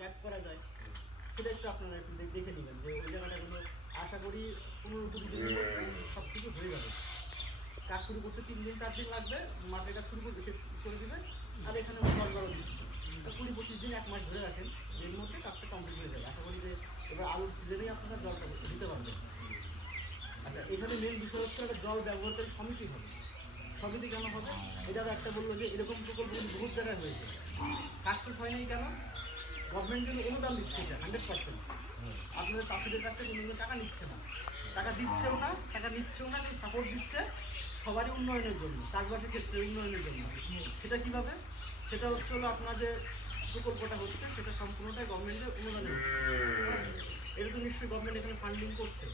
Gap করা যায় সেটা একটু আপনারা একটু দেখে নেবেন যে ওই জায়গাটা কিন্তু আশা করি পনেরো কুড়ি দিন সব কিছু হয়ে যাবে। কাজ শুরু করতে তিন দিন চার দিন লাগবে মাঠে কাজ শুরু শেষ করে দেবে আর এখানে তা কুড়ি পঁচিশ দিন এক মাস ধরে রাখেন এর মধ্যে কাজটা কমপ্লিট হয়ে যাবে। আশা করি যে এবার আলুর সিজনেই আপনারা জলটা দিতে পারবেন। আচ্ছা এখানে মেন বিষয় হচ্ছে একটা জল ব্যবহারকারী সমিতি হবে। সমিতি কেন হবে? এটা তো একটা বলল যে এরকম প্রকল্প বহুত জায়গায় হয়েছে। সাকসেস হয় নাই কেন? গভর্নমেন্ট কিন্তু অনুদান দিচ্ছে এটা হান্ড্রেড পার্সেন্ট আপনাদের চাষিদের কাছ থেকে কোনো টাকা নিচ্ছে না। টাকা দিচ্ছেও না, টাকা নিচ্ছেও না, কিন্তু সাপোর্ট দিচ্ছে সবারই উন্নয়নের জন্য, চাষবাসের ক্ষেত্রে উন্নয়নের জন্য। সেটা কীভাবে? সেটা হচ্ছে হলো আপনার যে প্রকল্পটা হচ্ছে, সেটা সম্পূর্ণটাই গভর্নমেন্টের অনুদানে হচ্ছে। এটা তো নিশ্চয়ই গভর্নমেন্ট এখানে ফান্ডিং করছে।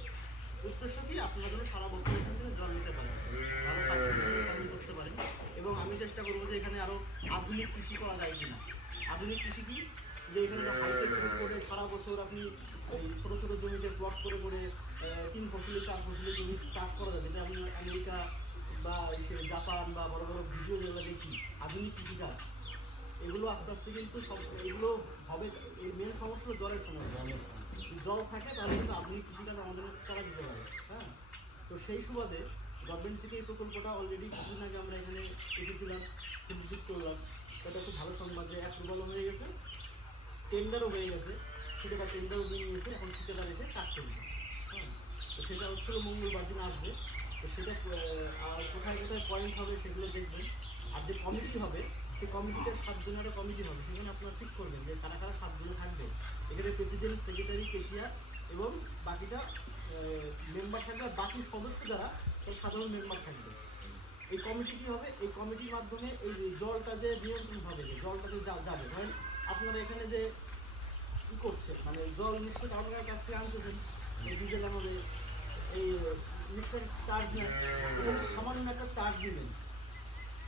উদ্দেশ্য কি? আপনারা যেন সারা বছর এখান জল নিতে পারেন। ভালো উৎপাদন করতে পারেন। এবং আমি চেষ্টা করব যে এখানে আরও আধুনিক কৃষি করা যায় কিনা। আধুনিক কৃষি কি? যে এখানে করে সারা বছর আপনি এই ছোটো ছোটো জমিতে প্লট করে করে তিন ফসলি, চার ফসলি জমি চাষ করা যাবে। যেটা আমি আমেরিকা বা জাপান বা বড় বড় ভিডিও যেগুলো দেখি, আধুনিক কৃষিকাজ এগুলো আস্তে আস্তে কিন্তু সব এগুলো হবে। এই মেন সমস্যা হলো জলের সমস্যা। জল থাকে, তাহলে কিন্তু আধুনিক কৃষিকাজ আমাদের করা যেতে পারে হ্যাঁ? তো সেই সুবাদে গভর্নমেন্ট থেকে এই প্রকল্পটা অলরেডি কিছুদিন আগে আমরা এখানে এসেছিলাম, খুব করলাম এটা খুব ভালো সংবাদ, যে অ্যাপ্রুভালও হয়ে গেছে। টেন্ডারও হয়ে গেছে। ঠিকাদার টেন্ডারও নিয়ে গেছে এখন ঠিকাদার এসে কাজ করবে। হ্যাঁ? তো সেটা হচ্ছে মঙ্গলবার দিন আসবে। তো সেটা আর কোথায় কোথায় পয়েন্ট হবে সেগুলো দেখবেন। আর যে কমিটি হবে সেই কমিটিতে সাতজনের একটা কমিটি হবে। সেখানে আপনারা ঠিক করবেন যে কারা কারা সাতজনে থাকবে। এখানে প্রেসিডেন্ট সেক্রেটারি কেশিয়ার এবং বাকিটা মেম্বার থাকবে। আর বাকি সদস্য যারা, তারা সাধারণ মেম্বার থাকবে। এই কমিটি কী হবে? এই কমিটির মাধ্যমে এই জলটা যে নিয়ন্ত্রণ হবে জলটা যা- যাবে, ধরেন আপনারা এখানে যে কী করছে? মানে জল নিশ্চয়ই আপনার কাছ থেকে আনতেছেন। এই ডিজেল আমাদের এই নিশ্চয়ই চার্জ নেন সামান্য একটা চার্জ দিবেন।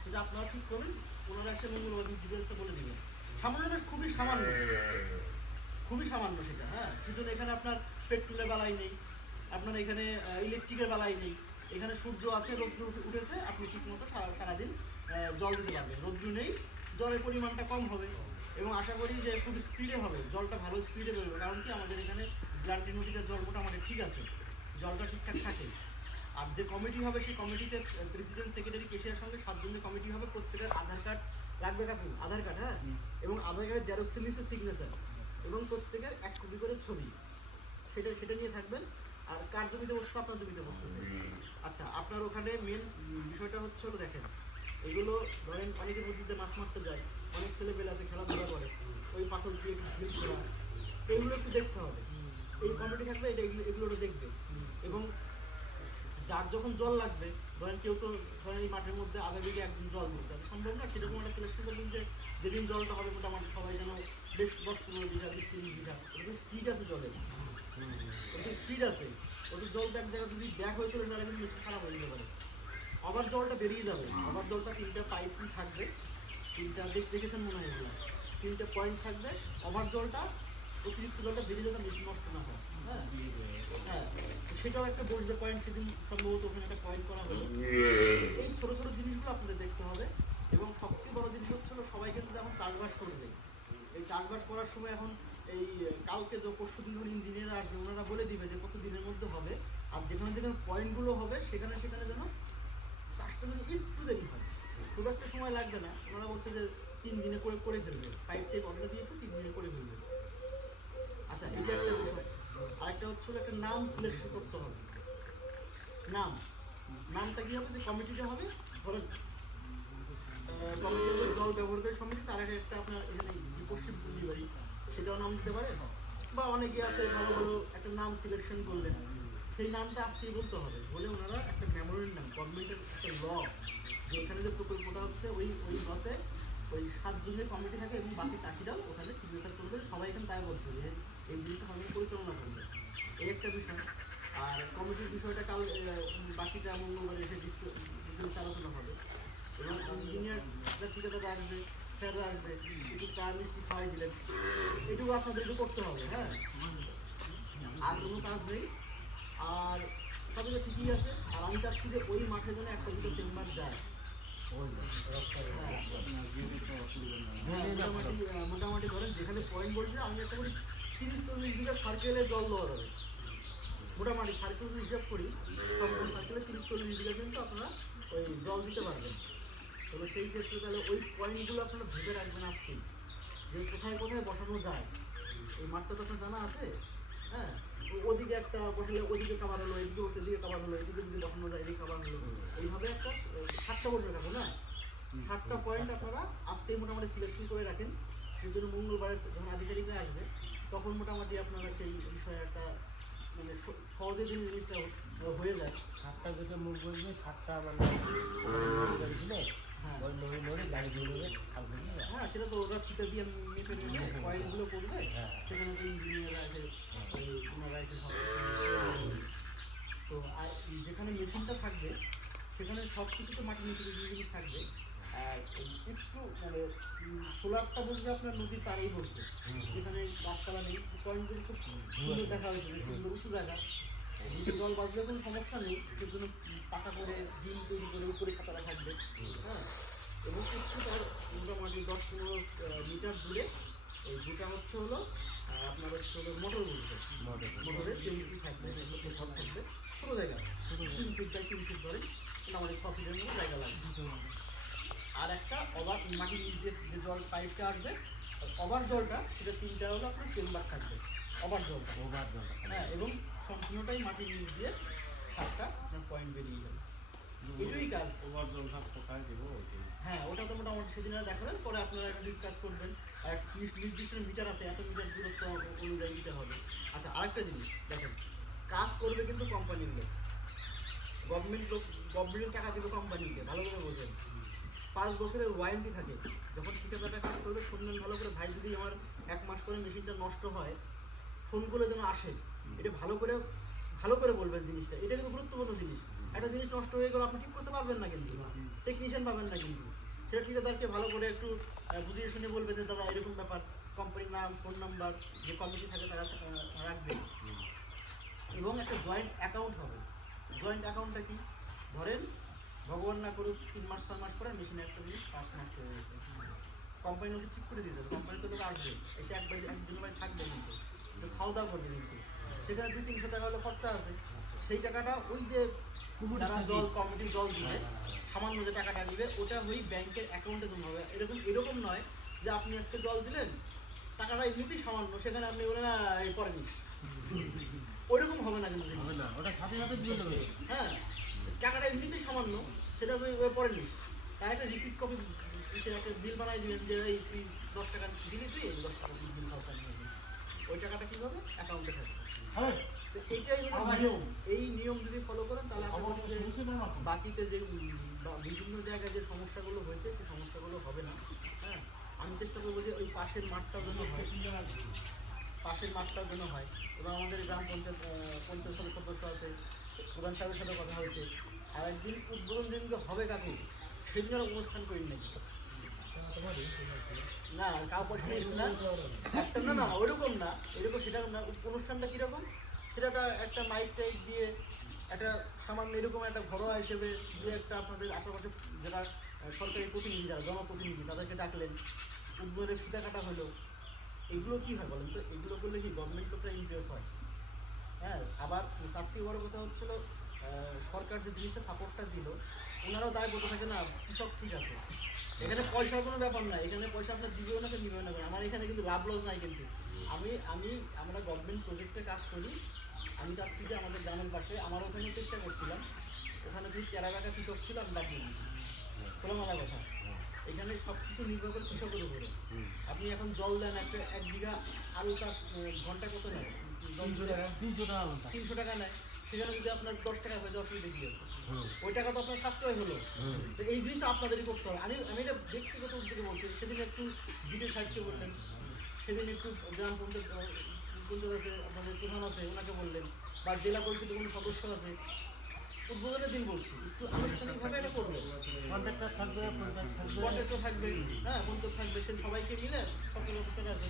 সেটা আপনারা ঠিক করবেন ওনারা এসে মঙ্গলবার দিন ডিটেলসটা বলে দিবেন। সামান্য খুবই সামান্য। খুবই সামান্য সেটা হ্যাঁ। সেজন্য এখানে আপনার পেট্রোলের বেলায় নেই। আপনার এখানে ইলেকট্রিকের বেলায় নেই। এখানে সূর্য আছে, রৌদ্র উঠেছে। আপনি ঠিক মতো সারাদিন জল দিতে পারবেন। রৌদ্র নেই। জলের পরিমাণটা কম হবে। এবং আশা করি যে খুব স্পিডে হবে জলটা ভালো স্পিডে বেরোবে। কারণ কি আমাদের এখানে গ্রান্টি নদীটার জল আমাদের ঠিক আছে জলটা ঠিকঠাক থাকে। আর যে কমিটি হবে সেই কমিটিতে প্রেসিডেন্ট সেক্রেটারি কেশিয়ার সঙ্গে সাতজন যে কমিটি হবে প্রত্যেকের আধার কার্ড লাগবে কাকু আধার কার্ড হ্যাঁ? এবং আধার কার্ডের জেরক্স নিচে সিগনেচার এবং প্রত্যেকের এক কপি করে ছবি। সেটা সেটা নিয়ে থাকবেন। আর কার জমিতে বসছে আপনার জমিতে বসতেছে আচ্ছা আপনার ওখানে মেন বিষয়টা হচ্ছে হলো দেখেন এগুলো ধরেন অনেকের মধ্যে মাছ মারতে যায় অনেক ছেলে পেলে আছে, খেলাধুলা করে। ওই পাথর দিয়ে ঢিল করা এগুলো একটু দেখতে হবে। এই কমিটি থাকবে এটা এগুলো দেখবে। এবং যার যখন জল লাগবে, ধরেন কেউ তো ধরেন এই মাঠের মধ্যে আধা বিঘে একদিন জল দিতে হবে সম্ভব না? সেরকম একটা সিলেকশন করবেন যে যেদিন জলটা হবে মোটামুটি সবাই যেন বেশ দশ পনেরো বিঘা, বিশ তিরিশ বিঘা। ওটা স্পিড আছে জলের। ওটা স্পিড আছে। ওটা জল এক জায়গায় যদি ব্যাক হয়ে চলে তাহলে কিন্তু খারাপ হয়ে যেতে পারে। আবার জলটা বেরিয়ে যাবে। আবার জলটা তিনটা পাইপ থাকবে। তিনটা দিক দেখেছেন মনে হয় তিনটা পয়েন্ট থাকবে ওভার জলটা, অতিরিক্ত জলটা বেরিয়ে যাতে নষ্ট না হয়। হ্যাঁ? হ্যাঁ। সেটাও একটা বসবে পয়েন্ট সেদিন সম্ভবত ওখানে একটা পয়েন্ট করা হলো। এই ছোটো ছোটো জিনিসগুলো আপনাদের দেখতে হবে এবং সবচেয়ে বড় জিনিস হচ্ছে সবাই কিন্তু এখন চাষবাস করবে এই চাষবাস করার সময় এখন এই কালকে যে পরশু দিন যখন ইঞ্জিনিয়ার আসবে, ওনারা বলে দিবে যে কত দিনের মধ্যে হবে। আর যেখানে যেখানে পয়েন্টগুলো হবে, সেখানে সেখানে যেন চাষটা যেন একটু দেরি হয়। খুব একটা সময় লাগবে না। ওনারা বলছে যে তিন দিনে করে করে ফেলবে। পাইপ টাইপ অর্ডার দিয়েছে তিন দিনে করে ফেলবে। আচ্ছা এটা একটা বিষয়। আরেকটা হচ্ছে একটা নাম সিলেকশন করতে হবে। নাম। নামটা কি হবে? যে কমিটিটা হবে? ধরেন আহ, কমিটি হবে জল ব্যবহারকারী সমিতি তার একটা আপনার এখানে পশ্চিম ডেলিভারি সেটাও নাম দিতে পারে? বা অনেকে আছে ভালো ভালো একটা নাম সিলেকশন করলেন। সেই নামটা আজকেই বলতে হবে। বলে ওনারা একটা মেমোরেন্ডাম গভর্নমেন্টের একটা ল যে এখানে যে প্রকল্পটা হচ্ছে ওই ওই লতে ওই সাতজনের কমিটি থাকে এবং বাকি চাষিরাও ওখানে সিগনেচার করবে। সবাই এখানে তাই বলছে যে এই জিনিসটা সবাই পরিচালনা করবে। এই একটা বিষয়। আর কমিটির বিষয়টা কাল বাকিটা মঙ্গলবার এসে ডিটেলস আলোচনা হবে। এবং ইঞ্জিনিয়ার ঠিকাদার আসবে স্যাররা আসবে, একটু চা মিষ্টি খাওয়াই দিলেন। এটুকু আপনাদের একটু করতে হবে হ্যাঁ? আর কোনো কাজ নেই। আর সবগুলো ঠিকই আছে। আর আমি চাচ্ছি যে ওই মাঠে যেন একটা দুটো চেম্বার যায়। হ্যাঁ, মোটামুটি আহ, মোটামুটি ধরেন যেখানে পয়েন্ট বলছে আমি একটা করি তিরিশ চল্লিশ বিঘা সার্কেলে জল দেওয়া যাবে। মোটামুটি সার্কেল হিসাব করি তখন সার্কেলে তিরিশ চল্লিশ বিঘা কিন্তু আপনারা ওই জল দিতে পারবেন। তবে সেই ক্ষেত্রে তাহলে ওই পয়েন্টগুলো আপনারা ভেবে রাখবেন আজকেই যে কোথায় কোথায় বসানো যায় এই মাঠটা তো আপনার জানা আছে হ্যাঁ? ওদিকে একটা বসলে ওদিকে কাবার হলো এদিকে বসলে এদিকে কাবার হলো এদিকে যদি বসানো যায় এদিকে কাবার হলো। এইভাবে একটা সাতটা বসে রাখব না? সাতটা পয়েন্ট আপনারা আজকেই মোটামুটি সিলেকশন করে রাখেন। সেই জন্য মঙ্গলবারে যখন আধিকারিকরা আসবে তখন মোটামুটি আপনারা সেই বিষয়ে একটা মানে সহজে যে জিনিসটা হয়ে যায়। সাতটা যেটা মুখ বলবে সাতটা মানে হ্যাঁ। হ্যাঁ সেটা তো ওরা ফিতে দিয়ে মেপে নেবে পয়েন্টগুলো করবে। সেখানে তো ইঞ্জিনিয়াররা আছে ওই ওনারা এসে সব কিছু তো আর যেখানে মেশিনটা থাকবে, সেখানে সব কিছু তো মাটির নিচে জিনিস থাকবে। আর একটু মানে সোলারটা বলতে আপনার নদীর পাড়েই বসবে। যেখানে গাছপালা নেই পয়েন্টগুলো খুব সুন্দর দেখা হয়েছে সুন্দর উঁচু জায়গা। নিচে জল বাজলে কোনো সমস্যা নেই সেজন্য পাকা করে ডিম তৈরি করে উপরে খাতাটা থাকবে। হ্যাঁ এবং একটু তার মোটামুটি দশ পনেরো দুটা হচ্ছে হলো আপনার হচ্ছে হলো মোটর বলবে মোটরে টেঙ্কি থাকবে এগুলো ঘর থাকবে ছোটো জায়গা তিন ফিট বাই তিন ফিট ধরে মোটামুটি ছ ফিটের মতো জায়গা লাগবে। আর একটা অবার মাটির যে জল পাইপটা আসবে অবার জলটা সেটা তিনটা হলো আপনার চেম্বার থাকবে। অবার জলটা। ওভার জলটা হ্যাঁ এবং সম্পূর্ণটাই মাটির নিচ দিয়ে সাতটা আপনার পয়েন্ট বেরিয়ে যাবে। এটাই কাজ। ওভার জলটা কোথায় দেবো? হ্যাঁ ওটা তো মোটামুটি সেদিন আর দেখাবেন পরে আপনারা একটা ডিসকাস করবেন। আর নির্দিষ্ট- মিটার আছে এত মিটার দূরত্ব অনুযায়ী দিতে হবে। আচ্ছা আরেকটা জিনিস দেখেন কাজ করবে কিন্তু কোম্পানির লোক। গভর্নমেন্ট লোক গভর্নমেন্টের টাকা দেবে কোম্পানিকে ভালো করে বোঝেন। পাঁচ বছরের ওয়ারেন্টি থাকে। যখন ঠিকাদারটা কাজ করবে শুনবেন ভালো করে ভাই যদি আমার এক মাস পরে মেশিনটা নষ্ট হয় ফোন করে যেন আসে এটা ভালো করে ভালো করে বলবেন জিনিসটা। এটা কিন্তু গুরুত্বপূর্ণ জিনিস। একটা জিনিস নষ্ট হয়ে গেলে আপনি ঠিক করতে পারবেন না কিন্তু। টেকনিশিয়ান পাবেন না কিন্তু। সেটা ঠিকাদারকে ভালো করে একটু বুঝিয়ে শুনে বলবে যে, দাদা, এরকম ব্যাপার। কোম্পানির নাম, ফোন নাম্বার, যে কমিটি থাকে তারা রাখবে। এবং একটা জয়েন্ট অ্যাকাউন্ট হবে। জয়েন্ট অ্যাকাউন্টটা কি? ধরেন, ভগবান না করুক, তিন মাস ছয় মাস পরে মেশিনে একটা জিনিস পাঁচ মাস হয়ে গেছে। কোম্পানি ওকে ঠিক করে দিতে হবে। কোম্পানি তো লোক আসবে। এসে একবার একদিন ভাই থাকবে কিন্তু। খাওয়া দাওয়া করবে কিন্তু। সেখানে দুই, তিনশো টাকা হলে খরচা আছে। সেই টাকাটা ওই যে যারা জল কমিটি জল দিবে সামান্য যে টাকাটা দিবে ওটা ওই ব্যাংকের অ্যাকাউন্টে জমা হবে। এরকম এরকম নয় যে আপনি আজকে জল দিলেন টাকাটা এমনিতেই সামান্য সেখানে আপনি বলেন না এই পরে নিস। ওইরকম হবে না কিন্তু। ওটা সাথে সাথে দিয়ে দেবে। হ্যাঁ টাকাটা এমনিতেই সামান্য সেটা ওই ওই পরে নিস। তার একটা রিসিপ্ট কপি সে একটা বিল বানাই দিবেন যে এই তুই দশ টাকা দিলি তুই দশ টাকা বিল খাওয়া ওই টাকাটা কী হবে অ্যাকাউন্টে থাকবে। এইটাই হলো নিয়ম এই নিয়ম যদি ফলো করেন তাহলে। বাকিতে যে বিভিন্ন জায়গায় যে সমস্যাগুলো হয়েছে সেই সমস্যাগুলো হবে না। হ্যাঁ? আমি চেষ্টা করব যে ওই পাশের মাঠটার জন্য হয়। পাশের মাঠটার জন্য হয়। এবং আমাদের গ্রাম পঞ্চায়েত পঞ্চায়েত সমিতির সদস্য আছে প্রধান সাহেবের সাথে কথা হয়েছে। আর একদিন উদ্বোধন যেদিনকে হবে কাকু সেদিন আর অনুষ্ঠান করি নাকি না কাউ না। না না ওইরকম না। এরকম সেটা না। অনুষ্ঠানটা কীরকম? সেটা একটা একটা মাইক টাইক দিয়ে একটা সামান্য এরকম একটা ঘরোয়া হিসেবে যে একটা আপনাদের আশেপাশে যারা সরকারি প্রতিনিধি যারা, জনপ্রতিনিধি তাদেরকে ডাকলেন। উদ্বোধনের ফিতা কাটা হলো। এগুলো কী হয় বলেন তো? এগুলো করলে কি গভর্নমেন্ট লোকরা ইমপ্রেস হয়? হ্যাঁ আবার তার থেকে বড় কথা হচ্ছিল সরকার যে জিনিসটা সাপোর্টটা দিল, ওনারাও দায় বলতে থাকে, না কৃষক ঠিক আছে? এখানে পয়সার কোনো ব্যাপার না এখানে পয়সা আপনার দিবেও না নিবেও না আমার এখানে কিন্তু লাভ লস নাই কিন্তু। আমি আমি আমরা গভর্নমেন্ট প্রজেক্টে কাজ করি আমি চাচ্ছি যে আমাদের গ্রামের পাশে আমার ওখানে চেষ্টা করছিলাম। ওখানে যদি তেরা টাকা কৃষক ছিল আমি বাদ দিয়ে দিচ্ছি খোলামেলা কথা। এখানে সব কিছু নির্ভর করে কৃষকের উপরে। আপনি এখন জল দেন একটা এক বিঘা আলু চাষ ঘণ্টা কত নেয়? তিনশো টাকা তিনশো টাকা নেয়। সেখানে যদি আপনার দশ টাকা হয়ে যায় অসুবিধা কি আছে? ওই টাকা তো আপনার সাশ্রয় হলো। তো এই জিনিসটা আপনাদেরই করতে হবে। আমি আমি এটা ব্যক্তিগত উদ্যোগে বলছি সেদিন একটু ভিডিও সাহায্য করলেন সেদিন একটু গ্রাম পঞ্চায়েত পঞ্চায়েত আছে আপনাদের প্রধান আছে ওনাকে বললেন। বা জেলা পরিষদের কোনো সদস্য আছে উদ্বোধনের দিন বলছি। একটু আনুষ্ঠানিকভাবে এটা করবেন। কন্ট্রাক্টর থাকবে পঞ্চায়েত থাকবে। কন্ট্রাক্টর থাকবে হ্যাঁ পঞ্চায়েত থাকবে। সে সবাইকে মিলে সকল অফিসার আছে।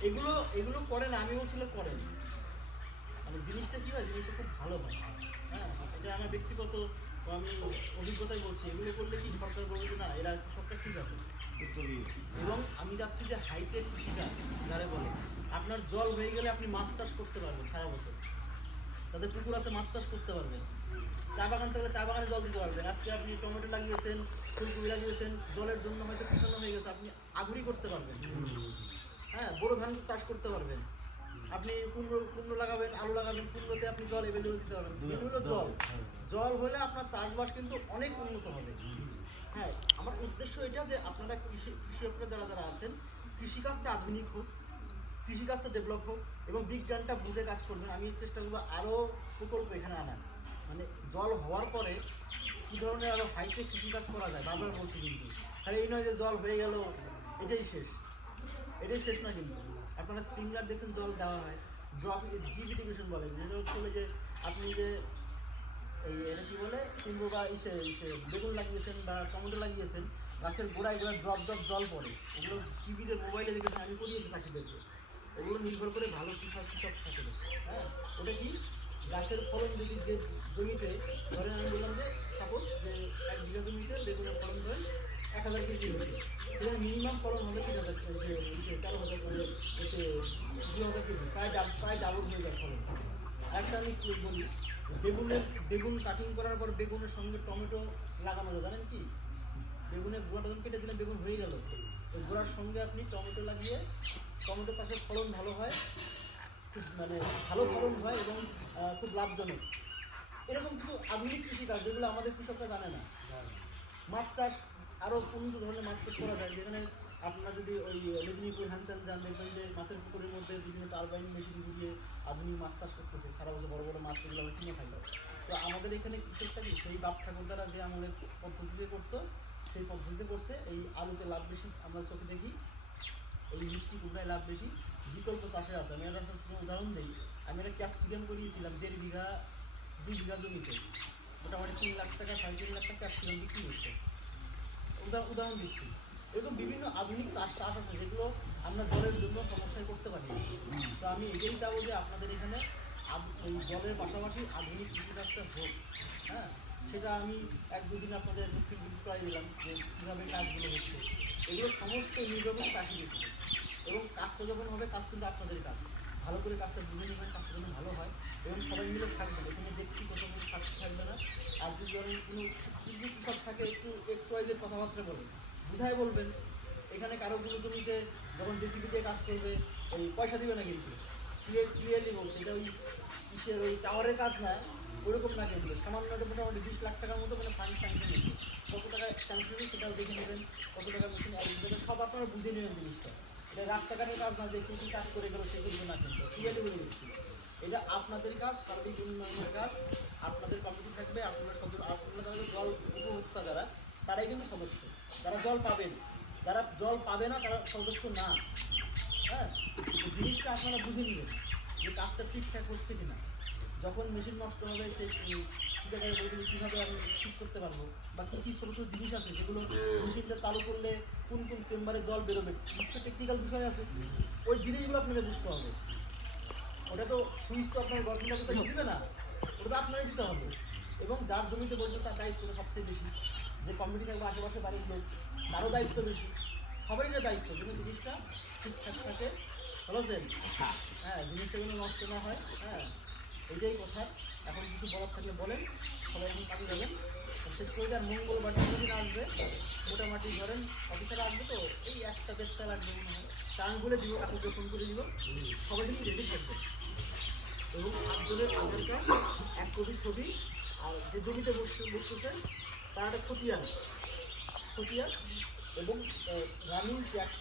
এগুলো এগুলো করেন আমি বলছিলাম করেন মানে জিনিসটা কী হয় জিনিসটা খুব ভালো হয়। হ্যাঁ এটা আমার ব্যক্তিগত আমি অভিজ্ঞতায় বলছি এগুলো করলে কি সরকার বলবে যে না এরা সবটা ঠিক আছে। এবং আমি চাচ্ছি যে হাইটেক কৃষিকাজ যারা বলে আপনার জল হয়ে গেলে আপনি মাছ চাষ করতে পারবেন সারা বছর। তাদের পুকুর আছে, মাছ চাষ করতে পারবেন। চা বাগান থাকলে চা বাগানে জল দিতে পারবেন। আজকে আপনি টমেটো লাগিয়েছেন, ফুলকপি লাগিয়েছেন, জলের জন্য হয়তো পিছনে হয়ে গেছে, আপনি আগুরি করতে পারবেন। হ্যাঁ বড় ধান চাষ করতে পারবেন। আপনি কুমড়ো কুমড়ো লাগাবেন, আলু লাগাবেন, কুমড়োতে আপনি জল এভেলেবেল দিতে পারবেন। হলো জল। জল হলে আপনার চাষবাস কিন্তু অনেক উন্নত হবে। হ্যাঁ আমার উদ্দেশ্য এটা যে আপনারা কৃষি কৃষকরা যারা যারা আছেন, কৃষিকাজটা আধুনিক হোক কৃষিকাজটা ডেভেলপ হোক এবং বিজ্ঞানটা বুঝে কাজ করবেন, আমি চেষ্টা করব আরও প্রকল্প এখানে আনার। মানে জল হওয়ার পরে কী ধরনের আরও হাইটেক কৃষিকাজ করা যায়, বারবার বলছি কিন্তু। তাহলে এই নয় যে জল হয়ে গেল, এটাই শেষ। এটাই শেষ না কিন্তু। আপনারা স্প্রিংলার দেখছেন, জল দেওয়া হয়। ড্রপ জিবিটিভেশন বলে, যেটা হচ্ছে যে আপনি যে এই এটা কি বলে কুমড়ো বা ইসে ইসে, বেগুন লাগিয়েছেন বা টমেটো লাগিয়েছেন, গাছের গোড়ায় গোড়ায় ড্রপ ড্রপ জল পড়ে। এগুলো টিভিতে মোবাইলে দেখেছেন, আমি করিয়েছি চাষিদেরকে। ওগুলো নির্ভর করে ভালো কৃষক কৃষক থাকে হ্যাঁ? ওটা কি? গাছের ফলন যদি যে জমিতে, ধরেন আমি বললাম যে সাপোজ যে এক বিঘা জমিতে বেগুনের ফলন ধরেন এক হাজার কেজি হয়েছে সেখানে মিনিমাম ফলন হবে তিন হাজার তেরো হাজার এসে দু হাজার কেজি, প্রায় প্রায় ডাবল হয়ে যায় ফলন। একটা আমি কি বলি, বেগুনের, বেগুন কাটিং করার পর বেগুনের সঙ্গে টমেটো লাগানো যায়, জানেন কি? বেগুনের যখন কেটে দিলে বেগুন হয়ে গেল। ওই গোড়ার সঙ্গে আপনি টমেটো লাগিয়ে, টমেটো চাষের ফলন ভালো হয়, খুব মানে ভালো ফলন হয় এবং খুব লাভজনক। এরকম কিছু আধুনিক কৃষিকাজ যেগুলো আমাদের কৃষকরা জানে না। মাছ চাষ আরও উন্নত ধরনের মাছ চাষ করা যায়, যেখানে আপনারা যদি ওই মেদিনীপুর হ্যানত্যান যান, দেখবেন যে মাছের পুকুরের মধ্যে বিভিন্ন টারবাইন মেশিন দিয়ে আধুনিক মাছ চাষ করতেছে। সারা বছর বড় বড় মাছ যেগুলো কিনে খাই তো আমাদের এখানে কৃষকটা কি? সেই বাপ ঠাকুরদারা যে আমলের পদ্ধতিতে করতো সেই পদ্ধতিতে করছে এই আলুতে লাভ বেশি, আমরা চোখে দেখি, এই মিষ্টি কুমড়ায় লাভ বেশি। বিকল্প চাষে আছে, আমি একটা উদাহরণ দিই। আমি একটা ক্যাপসিকাম করিয়েছিলাম, দেড় বিঘা, দুই বিঘা জমিতে। মোটামুটি তিন লাখ টাকা, সাড়ে তিন লাখ টাকা ক্যাপসিকাম বিক্রি হচ্ছে। উদাহরণ দিচ্ছি। এরকম বিভিন্ন আধুনিক চাষ চাষ আছে, যেগুলো আমরা জলের জন্য সমস্যায় করতে পারি। তো আমি এটাই চাবো যে আপনাদের এখানে জলের পাশাপাশি আধুনিক কৃষিকাজটা হোক হ্যাঁ? সেটা আমি এক দুদিন আপনাদের ফিল্ড করাই দিলাম যে কীভাবে কাজগুলো হচ্ছে। এগুলো সমস্ত নির্ভর উপর। এবং কাজটা যখন হবে, কাজ কিন্তু আপনাদের কাজ। ভালো করে কাজটা বুঝে নেবেন, কাজটা যেন ভালো হয়। এবং সবাই মিলে থাকবেন। এখানে ব্যক্তিগত কোনো স্বার্থ থাকবে না। আর যদি ধরেন কোনো যদি কৃষক থাকে, একটু এক্স ওয়াইজের কথাবার্তা বলেন। বুঝাই বলবেন। এখানে কারও কোনো জমিতে যখন জেসিবি দিয়ে কাজ করবে ওই পয়সা দিবে না কিন্তু। ক্লিয়ার ক্লিয়ারলি বলছে এটা ওই কিসের ওই টাওয়ারের কাজ না। ওরকম না কিন্তু সামান্য মোটামুটি বিশ লাখ টাকার মতো মানে ফান্ড স্যাংশন হয়েছে। কত টাকা স্যাংশন সেটাও দেখে নেবেন। কত টাকা মেশিন অ্যারেঞ্জ সব আপনারা বুঝে নেবেন জিনিসটা। এটা রাস্তাঘাটের কাজ না যে কি কি কাজ করে গেল সেগুলো না কিন্তু। ক্লিয়ারলি বলে দিচ্ছি। এটা আপনাদের কাজ, সার্বিক উন্নয়নের কাজ। আপনাদের কমিটি থাকবে, আপনারা সদস্য আপনারা জল উপভোক্তা যারা, তারাই কিন্তু সদস্য। যারা জল পাবেন। যারা জল পাবে না, তারা সদস্য না। হ্যাঁ? জিনিসটা আপনারা বুঝে নেবেন যে কাজটা ঠিকঠাক হচ্ছে কিনা। যখন মেশিন নষ্ট হবে সেই জায়গায় কীভাবে আমি ঠিক করতে পারব? বা কী কী ছোটো ছোটো জিনিস আছে যেগুলো মেশিনটা চালু করলে কোন কোন চেম্বারে জল বেরোবে? কিছু টেকনিক্যাল বিষয় আছে। ওই জিনিসগুলো আপনাদের বুঝতে হবে। ওটা তো সুইচ তো আপনার গল্পটা কোথাও দিবে না। ওটা তো আপনারই দিতে হবে। এবং যার জমিতে বলবেন তার দায়িত্বটা সবচেয়ে বেশি। যে কমিটি থাকবে, আশেপাশে বাড়ির লোক, তারও দায়িত্ব বেশি। সবারই দায়িত্ব যেন জিনিসটা ঠিকঠাক থাকে বলেছেন হ্যাঁ জিনিসটা যেন নষ্ট না হয় হ্যাঁ। এটাই কথা। এখন কিছু বলার থাকলে বলেন, সবাই এখন কাজে যাবেন। শেষ করে দেন মঙ্গলবার দিন আসবে, মোটামুটি ধরেন অফিসারে আসবে তো, এই একটা দেড়টা লাগবে মনে হয়। টান বলে দিব কাকুকে ফোন করে দিব। সবাই কিন্তু রেডি থাকবে। এবং সাতজনের আধার কার্ড, এক কপি ছবি, আর যে জমিতে বসতে বসতেছেন, তার একটা খতিয়ান। খতিয়ান এবং রানিং ট্যাক্স